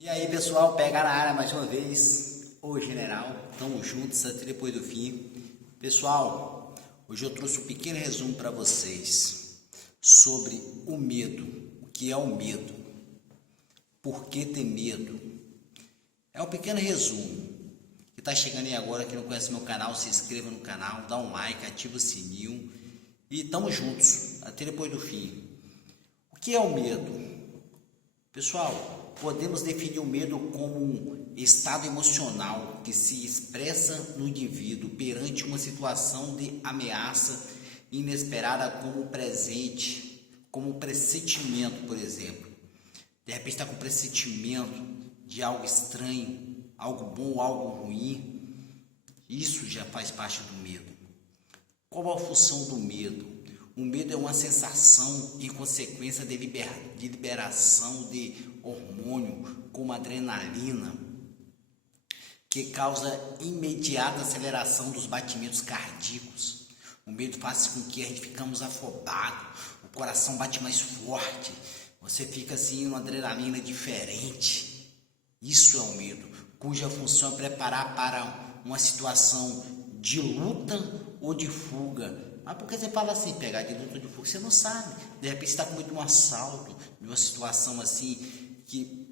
E aí pessoal, pegar na área mais uma vez, o general, tamo juntos até depois do fim. Pessoal, hoje eu trouxe um pequeno resumo para vocês sobre o medo, o que é o medo, por que ter medo. É um pequeno resumo, que tá chegando aí agora, que não conhece meu canal, se inscreva no canal, dá um like, ativa o sininho e tamo juntos até depois do fim. O que é o medo? Pessoal, podemos definir o medo como um estado emocional que se expressa no indivíduo perante uma situação de ameaça inesperada como presente, como um pressentimento, por exemplo. De repente está com pressentimento de algo estranho, algo bom, algo ruim. Isso já faz parte do medo. Qual a função do medo? O medo é uma sensação e consequência de liberação de hormônio como adrenalina, que causa imediata aceleração dos batimentos cardíacos. O medo faz com que a gente ficamos afobados, o coração bate mais forte, você fica assim uma adrenalina diferente. Isso é o medo, cuja função é preparar para uma situação de luta ou de fuga. Mas por que você fala assim, pegar de luta ou de fuga? Você não sabe. De repente você está com medo de um assalto, de uma situação assim que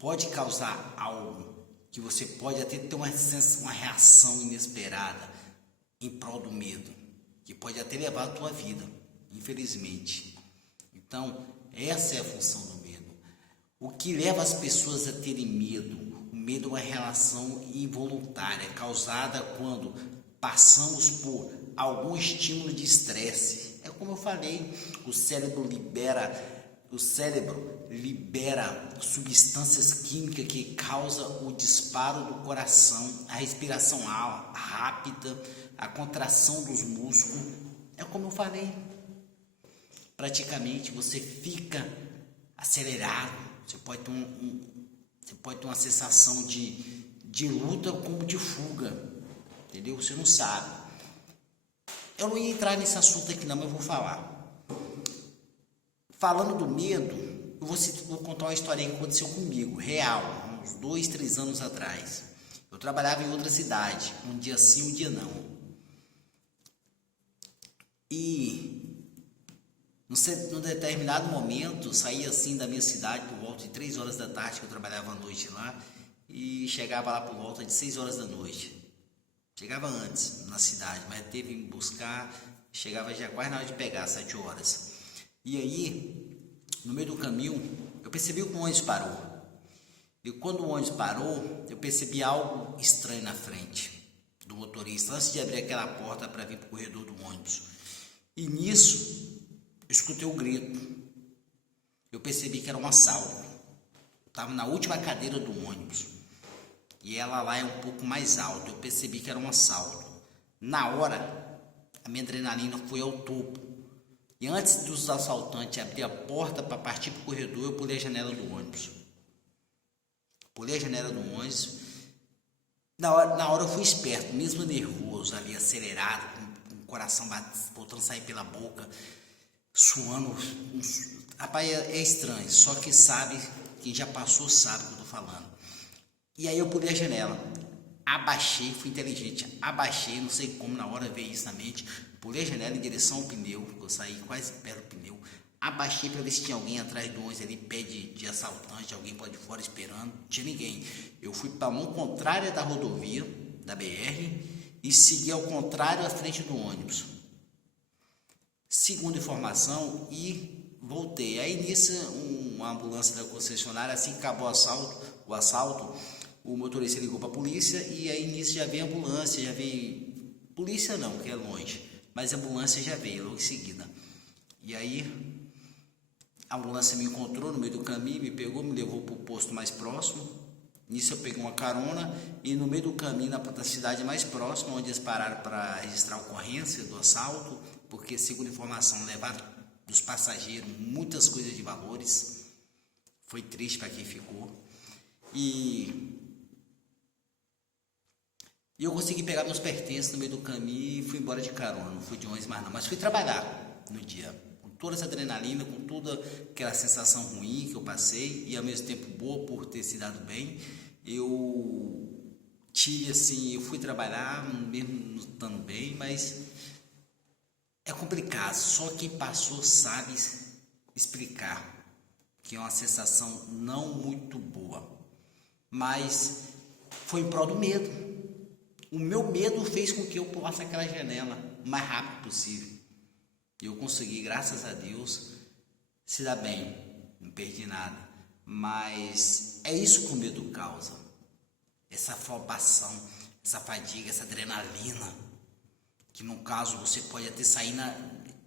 pode causar algo, que você pode até ter uma reação inesperada em prol do medo, que pode até levar a tua vida, infelizmente. Então, essa é a função do medo. O que leva as pessoas a terem medo? O medo é uma relação involuntária, causada quando passamos por algum estímulo de estresse. É como eu falei, o cérebro libera substâncias químicas que causam o disparo do coração, a respiração rápida, a contração dos músculos. É como eu falei, praticamente você fica acelerado, você pode ter uma sensação de luta como de fuga, entendeu? Você não sabe. Eu não ia entrar nesse assunto aqui não, mas eu vou falar. Falando do medo, eu vou contar uma historinha que aconteceu comigo, real, uns 2, 3 anos atrás. Eu trabalhava em outra cidade, um dia sim, um dia não. E num determinado momento, eu saía assim da minha cidade por volta de 3 horas da tarde, que eu trabalhava à noite lá, e chegava lá por volta de 6 horas da noite. Chegava antes na cidade, mas teve que me buscar, chegava já quase na hora de pegar, 7 horas. E aí, no meio do caminho, eu percebi que o ônibus parou. E quando o ônibus parou, eu percebi algo estranho na frente do motorista, antes de abrir aquela porta para vir para o corredor do ônibus. E nisso, eu escutei o grito. Eu percebi que era um assalto. Eu estava na última cadeira do ônibus. E ela lá é um pouco mais alta. Eu percebi que era um assalto. Na hora, a minha adrenalina foi ao topo. E antes dos assaltantes abrir a porta para partir para o corredor, eu pulei a janela do ônibus. Na hora eu fui esperto, mesmo nervoso ali, acelerado, com o coração voltando a sair pela boca, suando. Rapaz, é estranho, só que sabe, quem já passou sabe o que eu estou falando. E aí eu pulei a janela, abaixei, fui inteligente, abaixei, não sei como na hora veio isso na mente, pulei a janela em direção ao pneu, eu saí quase perto do pneu, abaixei para ver se tinha alguém atrás do ônibus ali, pé de assaltante, alguém para de fora esperando, não tinha ninguém. Eu fui para a mão contrária da rodovia, da BR, e segui ao contrário à frente do ônibus. Segunda informação, e voltei. Aí nisso, uma ambulância da concessionária, assim que acabou o assalto, o motorista ligou para a polícia e aí nisso já veio a ambulância, já veio... Polícia não, que é longe, mas a ambulância já veio logo em seguida. E aí a ambulância me encontrou no meio do caminho, me pegou, me levou para o posto mais próximo. Nisso eu peguei uma carona e no meio do caminho, na cidade mais próxima, onde eles pararam para registrar a ocorrência do assalto, porque segundo informação levaram dos passageiros muitas coisas de valores. Foi triste para quem ficou. E eu consegui pegar meus pertences no meio do caminho e fui embora de carona. Não fui de ônibus mais não, mas fui trabalhar no dia, com toda essa adrenalina, com toda aquela sensação ruim que eu passei e ao mesmo tempo boa por ter se dado bem, eu tive assim, eu fui trabalhar mesmo não estando bem, mas é complicado, só quem passou sabe explicar que é uma sensação não muito boa, mas foi em prol do medo. O meu medo fez com que eu pulasse aquela janela o mais rápido possível. E eu consegui, graças a Deus, se dar bem, não perdi nada. Mas é isso que o medo causa. Essa afobação, essa fadiga, essa adrenalina. Que no caso você pode até sair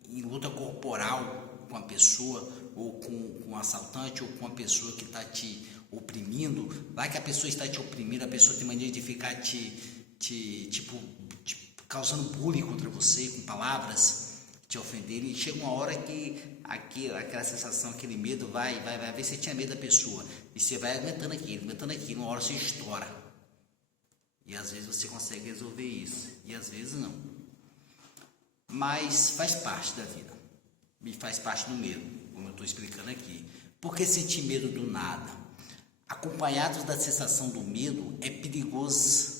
em luta corporal com a pessoa, ou com um assaltante, ou com uma pessoa que está te oprimindo. Vai que a pessoa está te oprimindo, a pessoa tem mania de ficar causando bullying contra você, com palavras, te ofendendo, e chega uma hora que aquela sensação, aquele medo vai ver se você tinha medo da pessoa, e você vai aguentando aquilo, uma hora você estoura, e às vezes você consegue resolver isso, e às vezes não, mas faz parte da vida, e faz parte do medo, como eu estou explicando aqui. Por que sentir medo do nada? Acompanhados da sensação do medo, é perigoso,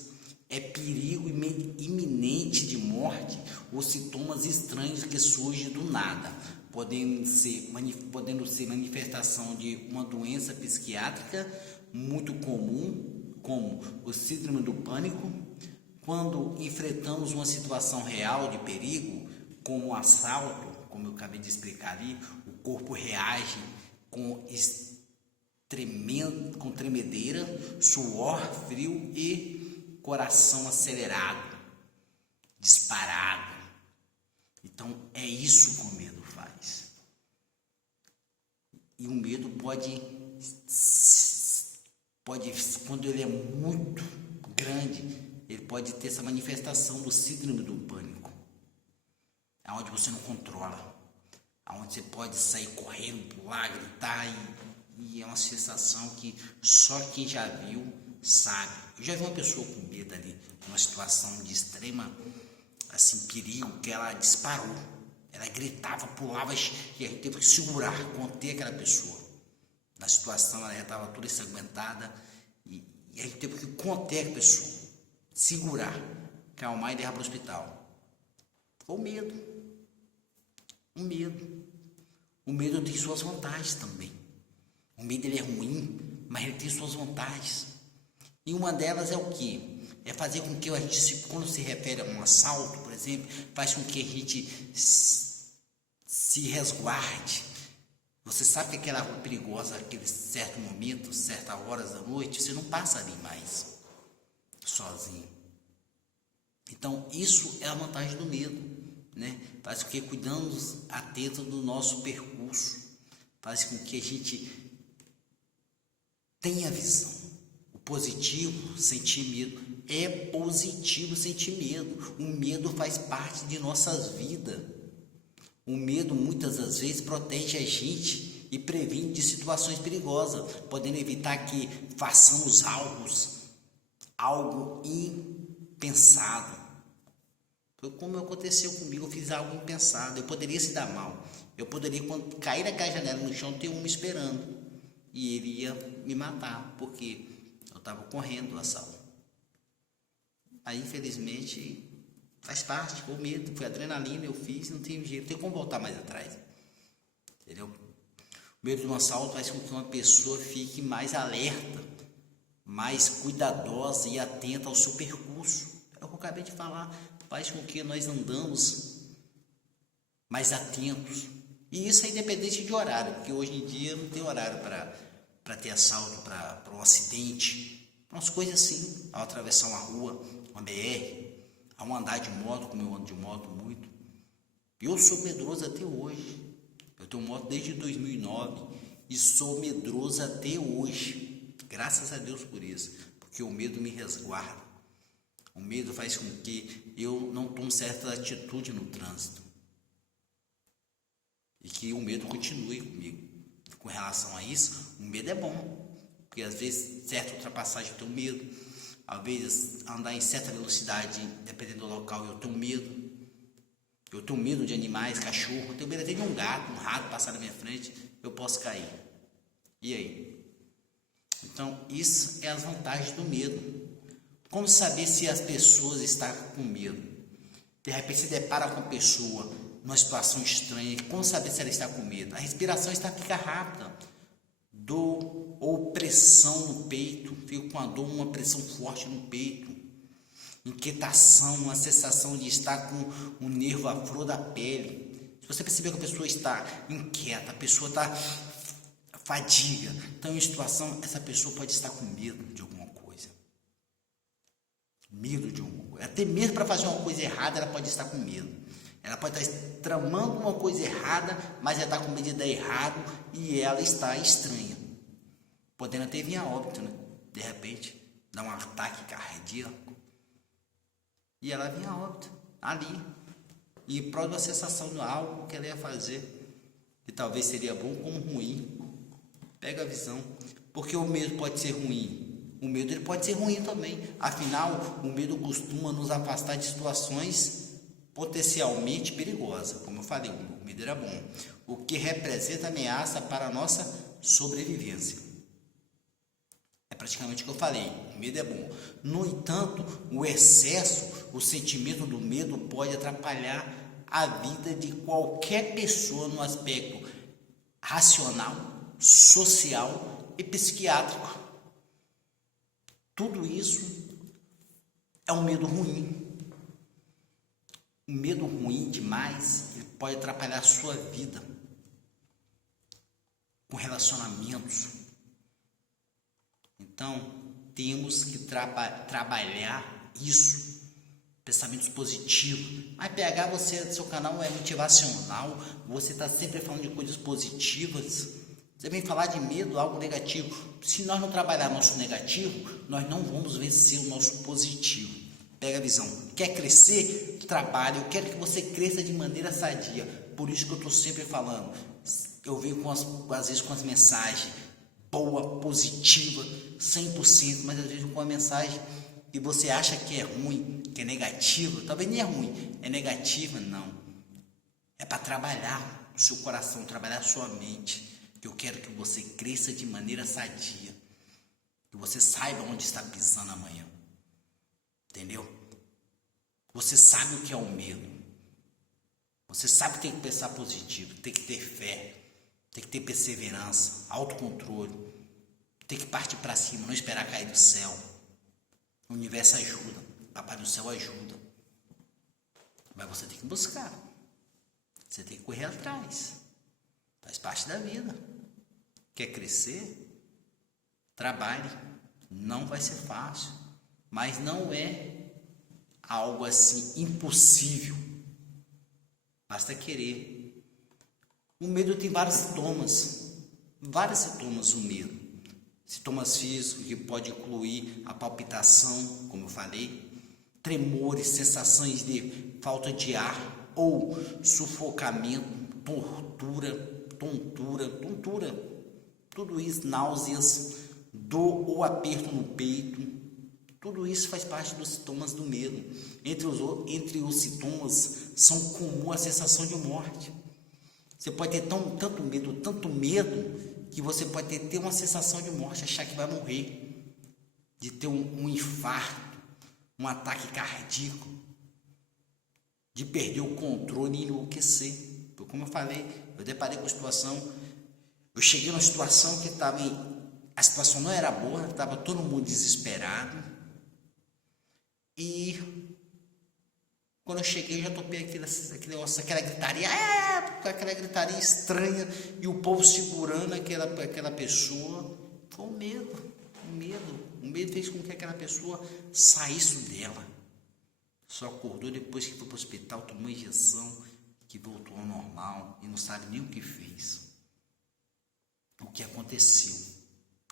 é perigo iminente de morte ou sintomas estranhos que surgem do nada, podendo ser manifestação de uma doença psiquiátrica muito comum, como o síndrome do pânico. Quando enfrentamos uma situação real de perigo, como um assalto, como eu acabei de explicar ali, o corpo reage com tremedeira, suor frio e coração acelerado, disparado. Então é isso que o medo faz. E o medo pode, quando ele é muito grande, ele pode ter essa manifestação do síndrome do pânico, aonde você não controla, aonde você pode sair correndo, pular, gritar, e é uma sensação que só quem já viu sabe. Eu já vi uma pessoa com medo ali, numa situação de extrema assim, perigo, que ela disparou, ela gritava, pulava, e a gente teve que segurar, conter aquela pessoa. Na situação ela já estava toda ensanguentada, e a gente teve que conter a pessoa, segurar, calmar e levar para o hospital. Foi o medo. O medo tem suas vantagens também. O medo ele é ruim, mas ele tem suas vantagens. E uma delas é o quê? É fazer com que a gente, quando se refere a um assalto, por exemplo, faz com que a gente se resguarde. Você sabe que aquela rua perigosa, aquele certo momento, certas horas da noite, você não passa ali mais sozinho. Então, isso é a vantagem do medo, né? Faz com que cuidamos atentos do nosso percurso, faz com que a gente tenha visão. O positivo, sentir medo. É positivo sentir medo. O medo faz parte de nossas vidas. O medo, muitas das vezes, protege a gente e previne de situações perigosas, podendo evitar que façamos algo impensado. Foi como aconteceu comigo, eu fiz algo impensado. Eu poderia se dar mal. Eu poderia, quando cair naquela janela no chão, ter um me esperando. E ele ia me matar, porque eu estava correndo do assalto. Aí, infelizmente, faz parte, foi o medo, foi adrenalina, eu fiz, não tenho jeito, não tem como voltar mais atrás. Entendeu? O medo de um assalto faz com que uma pessoa fique mais alerta, mais cuidadosa e atenta ao seu percurso. É o que eu acabei de falar, faz com que nós andamos mais atentos. E isso é independente de horário, porque hoje em dia não tem horário para ter assalto, para um acidente, umas coisas assim, ao atravessar uma rua, uma BR, ao andar de moto, como eu ando de moto muito. Eu sou medroso até hoje. Eu tenho moto desde 2009 e sou medroso até hoje. Graças a Deus por isso, porque o medo me resguarda. O medo faz com que eu não tome certa atitude no trânsito. E que o medo continue comigo. Com relação a isso, o medo é bom. Porque às vezes, certa ultrapassagem eu tenho medo. Às vezes, andar em certa velocidade, dependendo do local, eu tenho medo. Eu tenho medo de animais, cachorro, eu tenho medo até de um gato, um rato passar na minha frente, eu posso cair. E aí? Então, isso é as vantagens do medo. Como saber se as pessoas estão com medo? De repente se depara com a pessoa numa situação estranha, como saber se ela está com medo? A respiração fica rápida, dor ou pressão no peito, fica com a dor, uma pressão forte no peito, inquietação, uma sensação de estar com o nervo à flor da pele. Se você perceber que a pessoa está inquieta, a pessoa está fadiga, então em situação, essa pessoa pode estar com medo de alguma coisa. Medo de alguma coisa. Até mesmo para fazer uma coisa errada, ela pode estar com medo. Ela pode estar tramando uma coisa errada, mas ela está com medo de dar errado e ela está estranha. Podendo até vir a óbito, né? De repente, dar um ataque cardíaco. E ela vinha a óbito, ali. E prova uma sensação de algo que ela ia fazer. Que talvez seria bom como ruim. Pega a visão. Porque o medo pode ser ruim. O medo ele pode ser ruim também. Afinal, o medo costuma nos afastar de situações potencialmente perigosas. Como eu falei, o medo era bom. O que representa ameaça para a nossa sobrevivência. É praticamente o que eu falei, o medo é bom. No entanto, o excesso, o sentimento do medo pode atrapalhar a vida de qualquer pessoa no aspecto racional, social e psiquiátrico. Tudo isso é um medo ruim. Um medo ruim demais, ele pode atrapalhar a sua vida com relacionamentos. Então, temos que trabalhar isso, pensamentos positivos. Mas PH, seu canal é motivacional, você está sempre falando de coisas positivas. Você vem falar de medo, algo negativo. Se nós não trabalhar nosso negativo, nós não vamos vencer o nosso positivo. Pega a visão. Quer crescer? Trabalhe. Eu quero que você cresça de maneira sadia. Por isso que eu estou sempre falando. Eu venho às vezes com as mensagens boa, positiva, 100%, mas às vezes com uma mensagem que você acha que é ruim, que é negativa, talvez nem é ruim, é negativa, não. É para trabalhar o seu coração, trabalhar a sua mente, que eu quero que você cresça de maneira sadia, que você saiba onde está pisando amanhã, entendeu? Você sabe o que é o medo, você sabe que tem que pensar positivo, tem que ter fé, tem que ter perseverança, autocontrole, tem que partir para cima, não esperar cair do céu. O universo ajuda, o Papai do Céu ajuda. Mas você tem que buscar, você tem que correr atrás, faz parte da vida. Quer crescer? Trabalhe, não vai ser fácil, mas não é algo assim impossível, basta querer. O medo tem vários sintomas o medo. Sintomas físicos que pode incluir a palpitação, como eu falei, tremores, sensações de falta de ar ou sufocamento, tontura, tudo isso, náuseas, dor ou aperto no peito, tudo isso faz parte dos sintomas do medo. Entre os sintomas são comum a sensação de morte. Você pode ter tanto medo, que você pode ter uma sensação de morte, achar que vai morrer, de ter um infarto, um ataque cardíaco, de perder o controle e enlouquecer. Porque, como eu falei, eu deparei com a situação, eu cheguei numa situação que a situação não era boa, estava todo mundo desesperado, e quando eu cheguei, eu já topei aquele negócio, aquela gritaria estranha, e o povo segurando aquela pessoa. Foi o medo fez com que aquela pessoa saísse dela. Só acordou depois que foi para o hospital, tomou injeção, que voltou ao normal, e não sabe nem o que fez. O que aconteceu?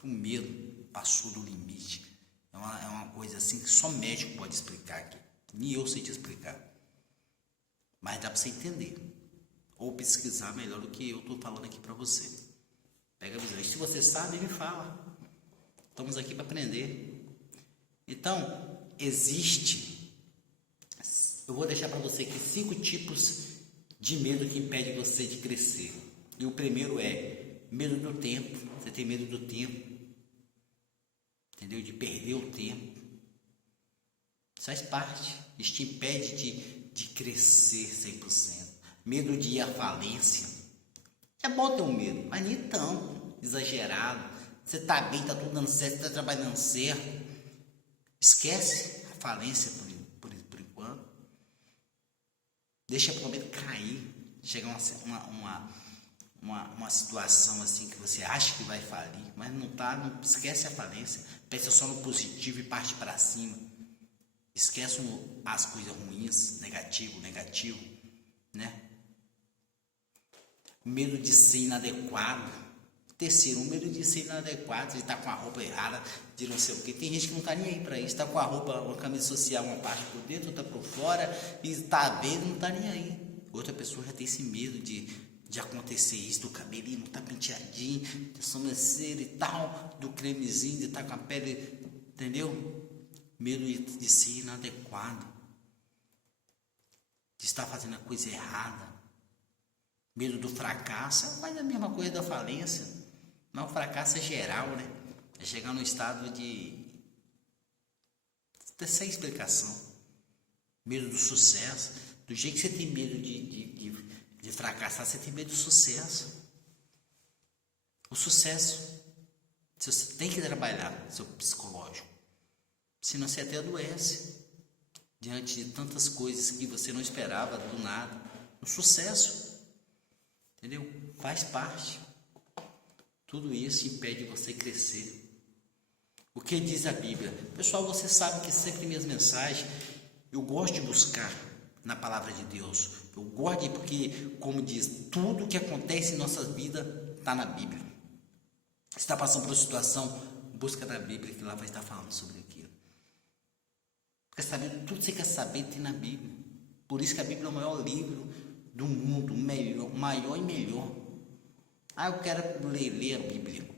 O medo passou do limite. É uma coisa assim que só médico pode explicar aqui. Nem eu sei te explicar, mas dá para você entender, ou pesquisar melhor do que eu estou falando aqui para você. Pega a visão, e se você sabe, me fala, estamos aqui para aprender. Então, existe eu vou deixar para você aqui 5 tipos de medo que impede você de crescer. E o primeiro é medo do tempo. Você tem medo do tempo, entendeu? De perder o tempo. Isso faz parte. Isso te impede de crescer 100%. Medo de ir à falência. É bom ter um medo, mas nem tão exagerado. Você está bem, está tudo dando certo, está trabalhando certo. Esquece a falência por enquanto. Deixa pelo menos cair. Chega uma situação assim que você acha que vai falir, mas não tá, não esquece a falência. Pensa só no positivo e parte para cima. Esquece as coisas ruins, negativo, né? Medo de ser inadequado. Terceiro, o medo de ser inadequado, de estar com a roupa errada, de não sei o que. Tem gente que não está nem aí para isso, está com a roupa, uma camisa social, uma parte por dentro, outra por fora, e está vendo, não está nem aí. Outra pessoa já tem esse medo de acontecer isso, do cabelinho não tá penteadinho, de sobrancelha e tal, do cremezinho, de estar com a pele, entendeu? Medo de ser inadequado, de estar fazendo a coisa errada. Medo do fracasso, mas é a mesma coisa da falência. Mas o fracasso é geral, né? É chegar no estado sem explicação. Medo do sucesso. Do jeito que você tem medo de fracassar, você tem medo do sucesso. O sucesso, você tem que trabalhar seu psicológico. Senão você até adoece. Diante de tantas coisas que você não esperava do nada. O sucesso. Entendeu? Faz parte. Tudo isso impede você crescer. O que diz a Bíblia? Pessoal, você sabe que sempre minhas mensagens, eu gosto de buscar na palavra de Deus. Eu gosto porque, como diz, tudo que acontece em nossa vida está na Bíblia. Se está passando por uma situação, busca na Bíblia, que lá vai estar falando sobre aquilo. Quer saber? Tudo que você quer saber tem na Bíblia. Por isso que a Bíblia é o maior livro do mundo, maior e melhor. Eu quero ler a Bíblia.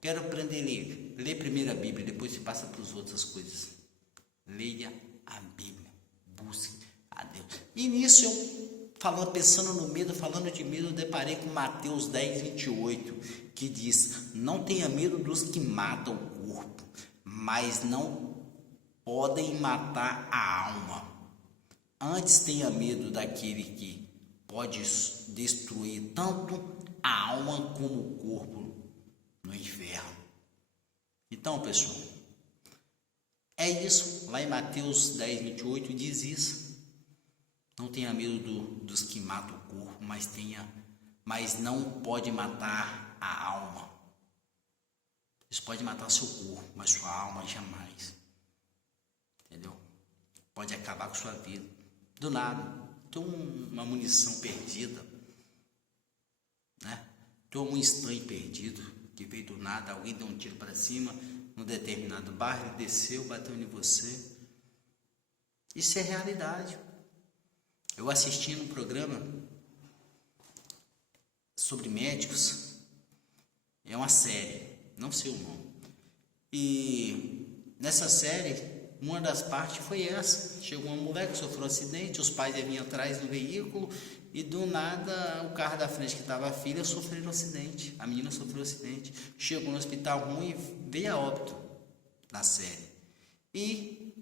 Quero aprender a ler. Lê primeiro a Bíblia, depois se passa para as outras coisas. Leia a Bíblia. Busque a Deus. E nisso pensando no medo, falando de medo, eu deparei com Mateus 10, 28, que diz: não tenha medo dos que matam o corpo, mas não podem matar a alma. Antes tenha medo daquele que pode destruir tanto a alma como o corpo no inferno. Então, pessoal, é isso. Lá em Mateus 10, 28 diz isso. Não tenha medo dos que matam o corpo, mas não pode matar a alma. Isso pode matar seu corpo, mas sua alma jamais. Entendeu? Pode acabar com sua vida. Do nada. Tem uma munição perdida, né? Tem um estranho perdido que veio do nada, alguém deu um tiro para cima num determinado bairro, ele desceu, bateu em você. Isso é realidade. Eu assisti num programa sobre médicos, é uma série, não sei o nome. E nessa série, uma das partes foi essa. Chegou uma mulher que sofreu um acidente, os pais vinham atrás do veículo e do nada o carro da frente que estava a filha sofreu um acidente. A menina sofreu um acidente. Chegou no hospital ruim e veio a óbito na série. E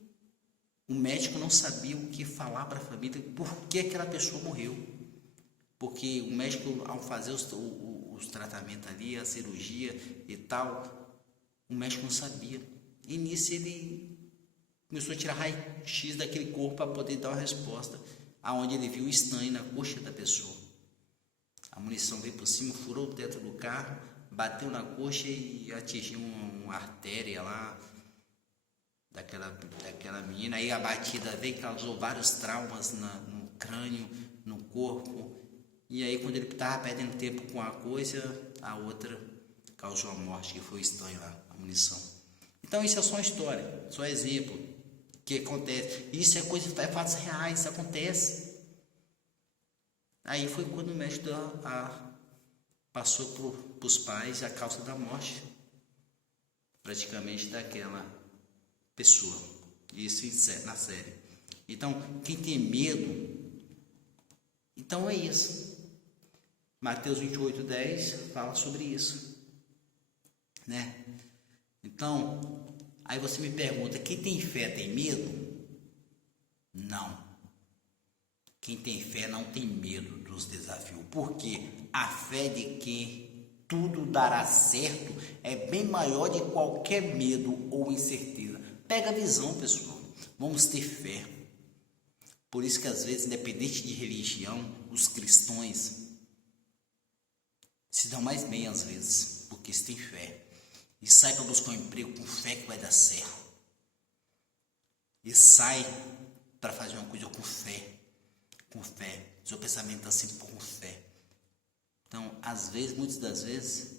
o médico não sabia o que falar para a família, por que aquela pessoa morreu. Porque o médico, ao fazer os tratamentos ali, a cirurgia e tal, o médico não sabia. E nisso ele começou a tirar raio-x daquele corpo para poder dar uma resposta, aonde ele viu o estanho na coxa da pessoa. A munição veio por cima, furou o teto do carro, bateu na coxa e atingiu uma artéria lá daquela menina. Aí a batida veio, causou vários traumas no crânio, no corpo. E aí quando ele estava perdendo tempo com a coisa, a outra causou a morte, que foi o estanho lá, a munição. Então isso é só uma história, só exemplo. Que acontece, isso é coisa, é fatos reais, isso acontece. Aí foi quando o médico passou para os pais a causa da morte, praticamente, daquela pessoa. Isso na série. Então, quem tem medo, então é isso. Mateus 28:10 fala sobre isso, né? Então, aí você me pergunta, quem tem fé tem medo? Não. Quem tem fé não tem medo dos desafios, porque a fé de quem tudo dará certo é bem maior de qualquer medo ou incerteza. Pega a visão, pessoal. Vamos ter fé. Por isso que às vezes, independente de religião, os cristãos se dão mais bem às vezes, porque eles têm fé. E sai para buscar um emprego com fé que vai dar certo. E sai para fazer uma coisa com fé. Com fé. Seu pensamento está sempre com fé. Então, às vezes, muitas das vezes,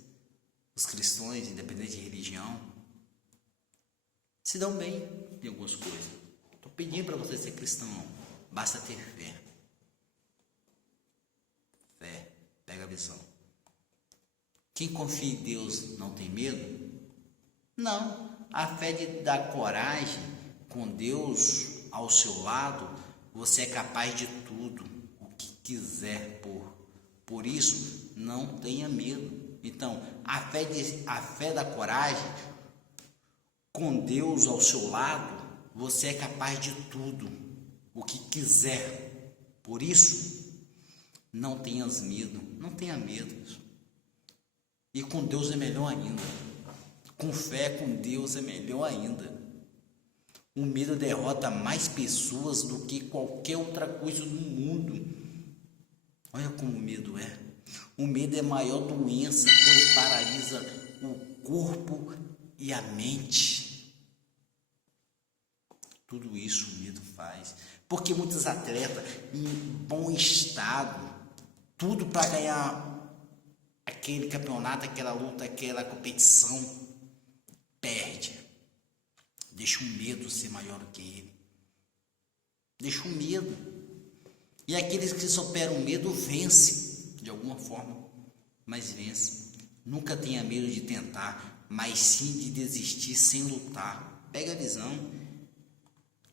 os cristãos, independente de religião, se dão bem em algumas coisas. Estou pedindo para você ser cristão, basta ter fé. Fé, pega a visão. Quem confia em Deus não tem medo? Não. A fé de dar coragem, com Deus ao seu lado, você é capaz de tudo, o que quiser por isso, não tenha medo. Então, a fé da coragem, com Deus ao seu lado, você é capaz de tudo, o que quiser. Por isso, não tenhas medo, não tenha medo. E com Deus é melhor ainda. Com fé, com Deus é melhor ainda. O medo derrota mais pessoas do que qualquer outra coisa no mundo. Olha como o medo é. O medo é a maior doença, pois paralisa o corpo e a mente. Tudo isso o medo faz. Porque muitos atletas em bom estado, tudo para ganhar aquele campeonato, aquela luta, aquela competição, perde. Deixa o medo ser maior do que ele. Deixa o medo. E aqueles que superam o medo vencem, de alguma forma, mas vencem. Nunca tenha medo de tentar, mas sim de desistir sem lutar. Pega a visão.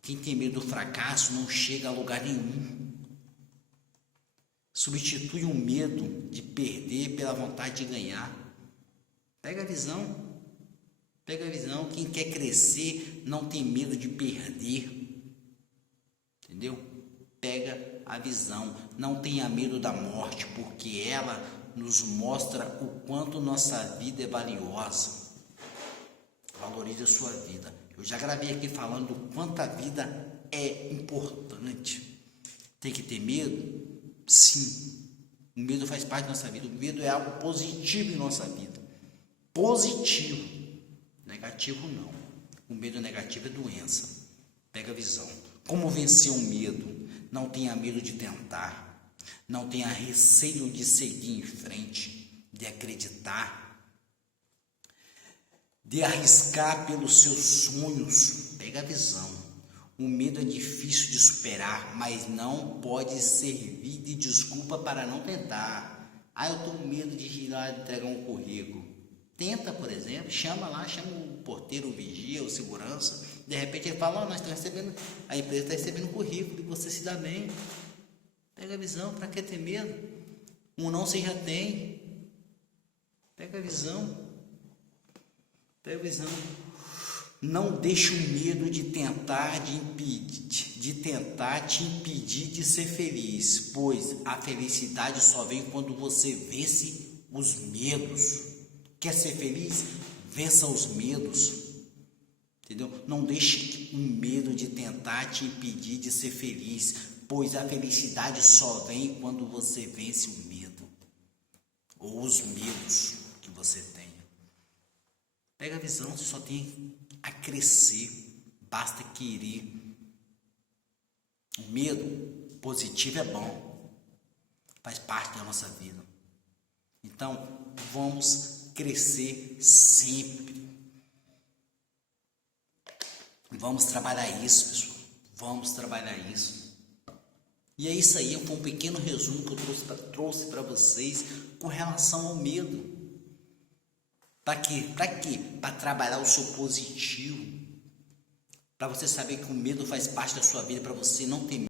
Quem tem medo do fracasso não chega a lugar nenhum. Substitui o medo de perder pela vontade de ganhar. Pega a visão. Pega a visão. Quem quer crescer não tem medo de perder. Entendeu? Pega a visão. Não tenha medo da morte, porque ela nos mostra o quanto nossa vida é valiosa. Valorize a sua vida. Eu já gravei aqui falando do quanto a vida é importante. Tem que ter medo? Sim. O medo faz parte da nossa vida. O medo é algo positivo em nossa vida. Positivo. Negativo não. O medo negativo é doença. Pega a visão. Como vencer o medo? Não tenha medo de tentar. Não tenha receio de seguir em frente, de acreditar, de arriscar pelos seus sonhos. Pega a visão. O medo é difícil de superar, mas não pode servir de desculpa para não tentar. Eu estou com medo de ir lá entregar um currículo. Tenta, por exemplo, chama o porteiro, o vigia, o segurança. De repente ele fala, nós estamos recebendo, a empresa está recebendo um currículo e você se dá bem. Pega a visão, para que ter medo? Um não você já tem. Pega a visão. Pega a visão. Não deixe o medo de tentar te impedir de ser feliz, pois a felicidade só vem quando você vence os medos. Quer ser feliz? Vença os medos. Entendeu? Não deixe o medo de tentar te impedir de ser feliz, pois a felicidade só vem quando você vence o medo, ou os medos que você tem. Pega a visão, você só tem a crescer, basta querer. O medo positivo é bom, faz parte da nossa vida. Então, vamos crescer sempre. Vamos trabalhar isso, pessoal. Vamos trabalhar isso. E é isso aí, foi um pequeno resumo que eu trouxe para vocês com relação ao medo. Para quê? Para quê? Para trabalhar o seu positivo. para você saber que o medo faz parte da sua vida, para você não ter